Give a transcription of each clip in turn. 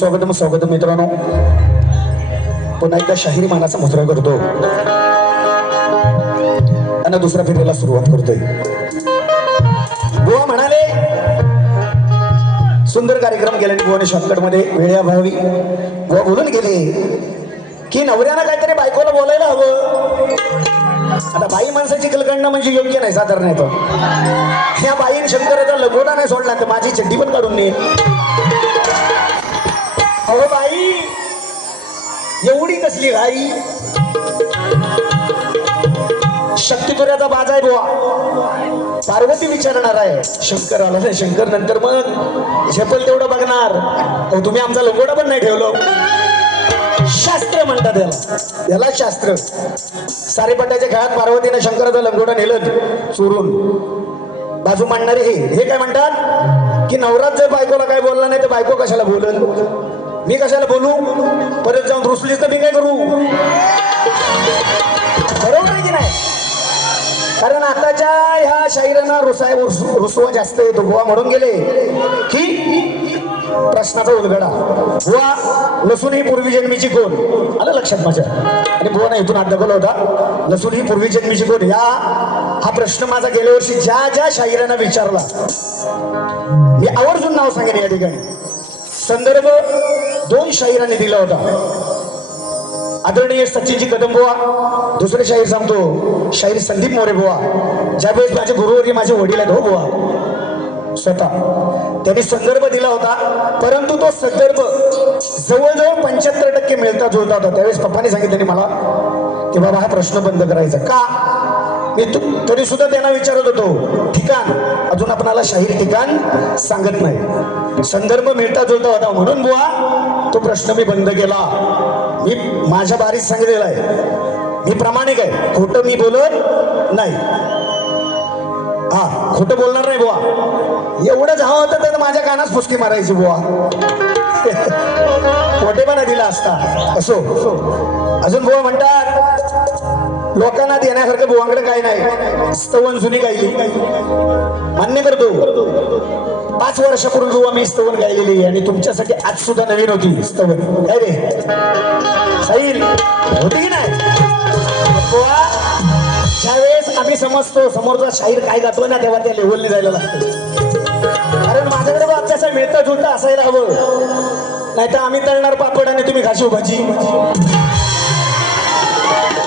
सुस्वागतम स्वागतम मित्रांनो. पुन्हा एकदा शाहिरी मानाचा मुजरा करतो. आणि दुसऱ्या फेरीला सुरुवात करतोय. गोवा म्हणाले सुंदर कार्यक्रम केला गोवाने शॉर्टकटमध्ये वेळेअभावी गोवा बोलून गेले की नवऱ्यानं काहीतरी बायकोला बोलायला हवं. आता बाई माणसाची कलकंड म्हणजे योग्य नाही साधारण येतो ह्या बाईन शंकराचा लगोटा नाही सोडला तर माझी चड्डी पण काढून नये अहो बाई एवढी कसली घाई? शक्तिपुऱ्याचा बाज आहे बुवा. पार्वती विचारणार आहे. शंकर आला नाही शंकर नंतर मग झेपल तेवढं बघणार. अहो तुम्ही आमचा लंगोडा पण नाही ठेवलो. शास्त्र म्हणतात याला. याला शास्त्र. सारेपट्ट्याच्या खेळात पार्वतीनं शंकराचा लंगोडा नेलं चोरून. बाजू मांडणारे हे. हे काय म्हणतात? की नवरात जर बायकोला काय बोलला नाही तर बायको कशाला बोलल? मी कशाला बोलू? परत जाऊन रुसलीच तर मी काय करू? बरोबर की नाही? कारण आताच्या ह्या शाहिरांना रुसाय रुसवा जास्त येतो गोवा म्हणून गेले. की? प्रश्नाचा उलगडा. बुवा लसूण ही पूर्वी जन्मीची कोण? आलं लक्षात माझ्या? आणि बुवा ना इथून हात दाखवला होता. लसूण ही पूर्वी जन्मीची कोण? या हा प्रश्न माझा गेल्या वर्षी ज्या ज्या शाहिरांना विचारला मी आवर्जून नाव सांगेन या ठिकाणी. संदर्भ दोन शाहिरांनी दिला होता. आदरणीय सचिनजी कदम बुवा दुसरे शाहीर सांगतो शाहीर संदीप मोरे बुवा ज्यावेळेस माझे गुरुवर्गीय माझे वडील आहेत हो बुवा स्वतः. त्यांनी संदर्भ दिला होता परंतु तो संदर्भ जवळजवळ पंच्याहत्तर टक्के मिळता जुळता होता. त्यावेळेस पप्पाने सांगितलं मला की बाबा हा प्रश्न बंद करायचा का? मी तू तरी सुद्धा त्यांना विचारत होतो ठिकाण अजून आपणाला शाहीर ठिकाण सांगत नाही. संदर्भ मिळता जुळता होता. म्हणून बुवा तो प्रश्न मी बंद केला. मी माझ्या बारीत सांगितलेला आहे. मी प्रामाणिक आहे. खोटं मी बोलत नाही. हा खोटं बोलणार नाही बुवा. एवढंच हवं होतं तर माझ्या कानात फुसकी मारायची बुवा. खोटेपणा दिला असता. असो. अजून बुवा म्हणतात लोकांना देण्यासारखं बुवांकडे काय नाही. स्तवन जुनी गायली. मान्य करतो. पाच वर्षापूर्वी बुवा मी स्तवन गायलेली आहे आणि तुमच्यासाठी आज सुद्धा नवीन होती स्तवन. काय रे? साईल होती की नाही? बुवा ज्यावेळेस आम्ही समजतो समोरचा शाहीर काय गातो ना तेव्हा त्या लेवलने जायला लागतं. कारण माझ्याकडे बा अभ्यास मिळता जुळता असायला हवं. नाही तर आम्ही तळणार पापड आणि तुम्ही घाशी भाजी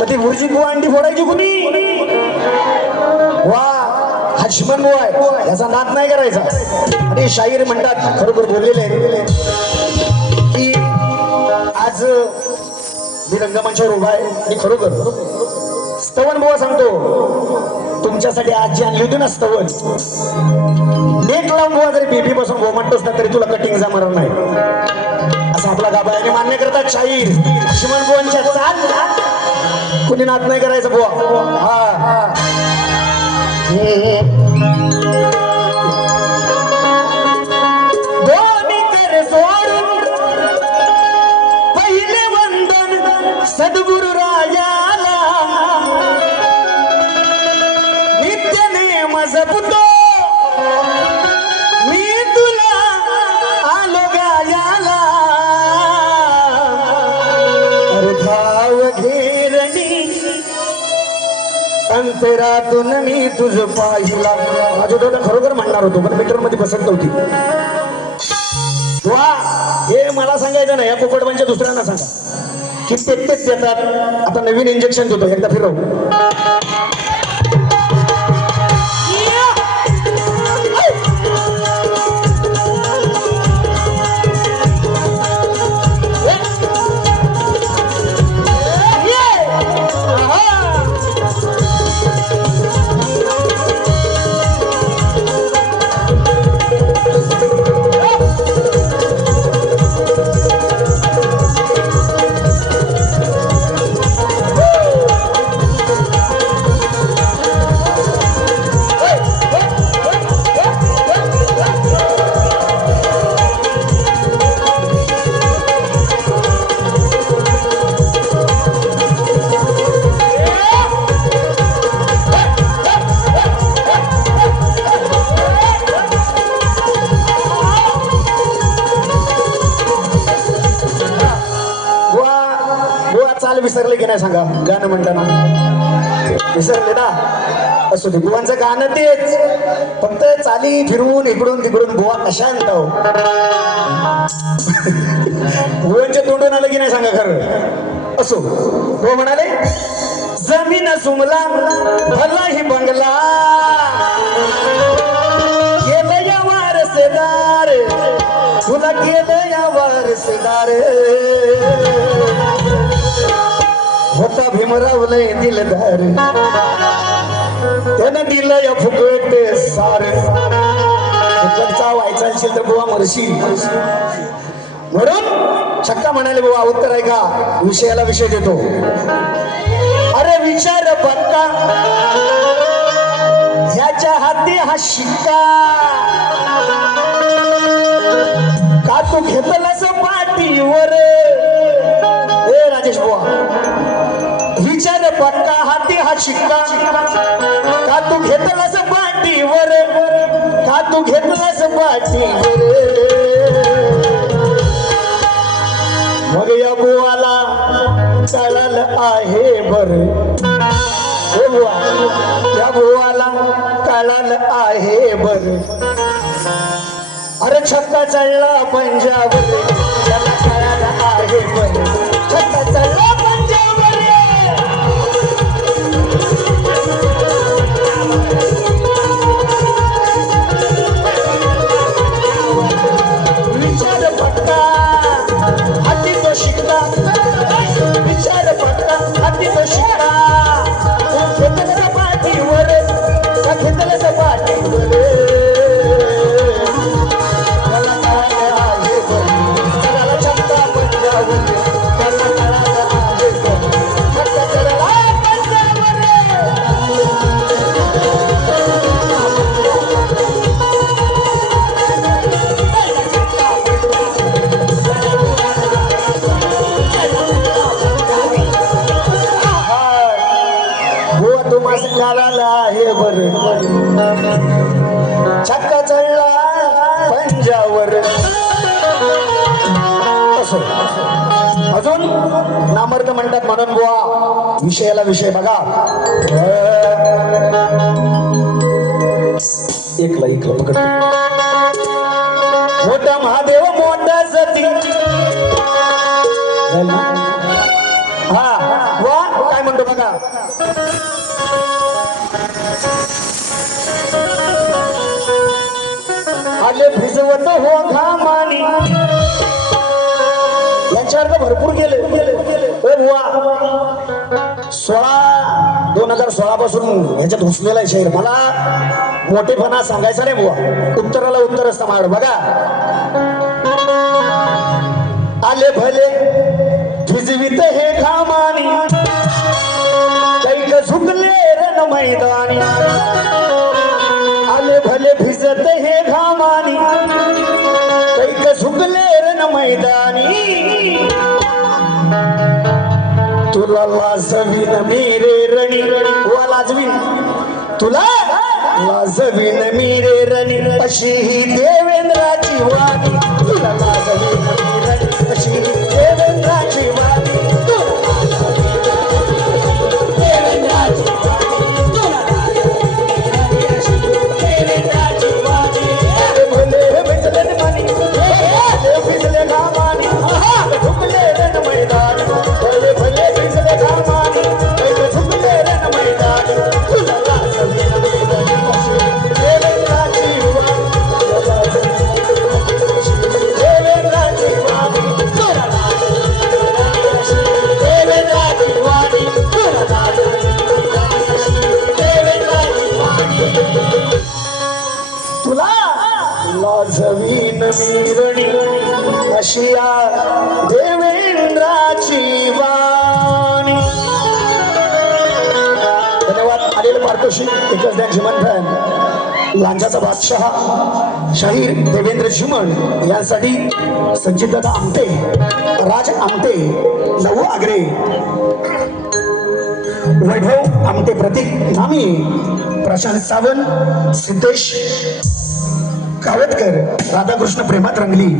मग ती भुर्जी बुवा अंडी फोडायची कुणी? वा हजमन बुवा आहे याचा नाद नाही करायचा. आणि शाहीर म्हणतात खरोखर बोललेले की आज मी रंगमंचावर उभा आहे आणि खरोखर स्तवन बुवा सांगतो तुमच्यासाठी आजी आणली होती ना स्तवन. नेट लावून बुवा जरी बेबी पासून गोमंटोस ना तरी तुला कटिंग जमणार नाही. असं आपला गाबायाने मान्य करतात शाहीर. लक्ष्मण बुवांच्या चाल कुणी नात नाही करायचं बुवा. हा. सोडून पहिले वंदन सद्गुरु रायाला नित्य नेम जपतो अंतरातून मी तुझ पाहिला. माझं दादा खरोखर म्हणणार होतो पण मीटरमध्ये बसत नव्हती. वा हे मला सांगायचं ना या पोपटबांच्या दुसऱ्यांना सांगा. की तेच देतात. आता नवीन इंजेक्शन देतो एकदा फिरव. असू दे बुवांचं गाणं तेच. फक्त चाली फिरून इकडून तिकडून बुवा कशा आणताव? बुवांच्या तोंडून आलं की नाही सांगा खरं? असो. हो म्हणाले? जमीन सुमला भलाही बंगला. गेलं या वारसेदार. तुला गेलं या वारसेदार. होता भीमरावलंय दिलदार. त्यानं दिलं या फुकट ते सार. फुकटचा व्हायचा असेल तर बुवा मरशी. म्हणून छक्का म्हणाले बुवा उत्तर आहे का? विषयाला विषय देतो. अरे विचार बनका ह्याच्या हाती हा शिक्का. का तू घेतलास पाठीवर? ए राजेश बुवा विचार बनका हा शिक्का का तू घेतलास पाठीवर का तू घेतलास पाठीवर मग या बुवाला कळल आहे बर. बुवा या बुवाला कळाल आहे बर. अरे छक्का चढला पंजाबर विषयाला विषय बघा. एकला एकला पकड. मोठा महादेव मोठा सती. हा वा काय म्हणतो बघा. आले भिजवत हो घामानी. यांच्या अर्थ भरपूर गेले. तेव्हापासून ह्याच्यात घुसलेला आहे शहर मला मोठेपणा सांगायचा नाही बुवा. उत्तराला उत्तर असतं माझ्याकडे बघा. आले भले झिजवित हे घामानी. कैक झुकले रण मैदान. तुला लाजवीन रे रणी वा लाजवीन तुला? लाजवीन मेरे रणी अशी ही देवेंद्राची वाणी. लांजाचा बादशाह शाहीर देवेंद्र चिमण यांसाठी संजीतदादा आमटे राज आमटे नऊ आगरे. वैभव आमटे प्रतीक नामी प्रशांत सावंत सिद्धेश कावतकर राधाकृष्ण प्रेमात रंगली.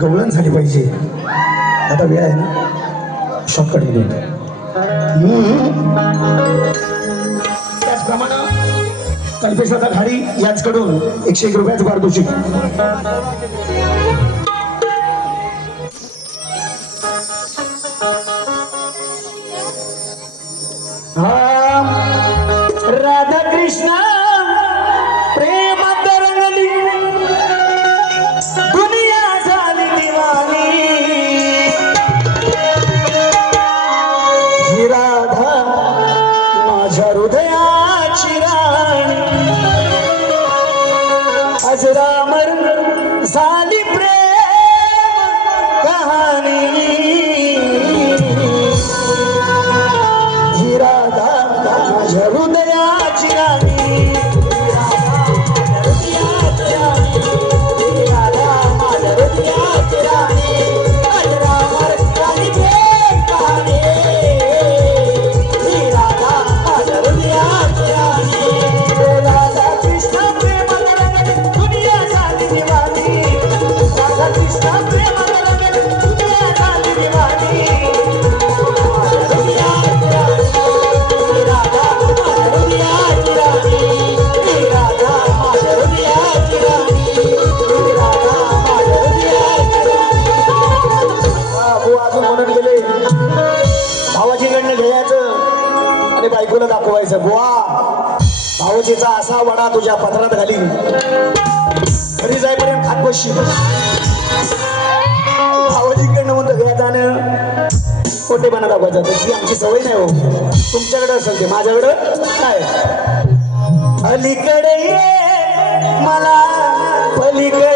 गवळण झाली पाहिजे. आता वेळ आहे ना? शॉर्टकट सर्फेशाचा खाडी याचकडून एकशे एक रुपयाचं पारितोषिक. खोटेपणा दाखवायचा त्याची आमची सवय नाही हो. तुमच्याकडे असेल ते. माझ्याकडं काय अलीकडे मला पलीकडे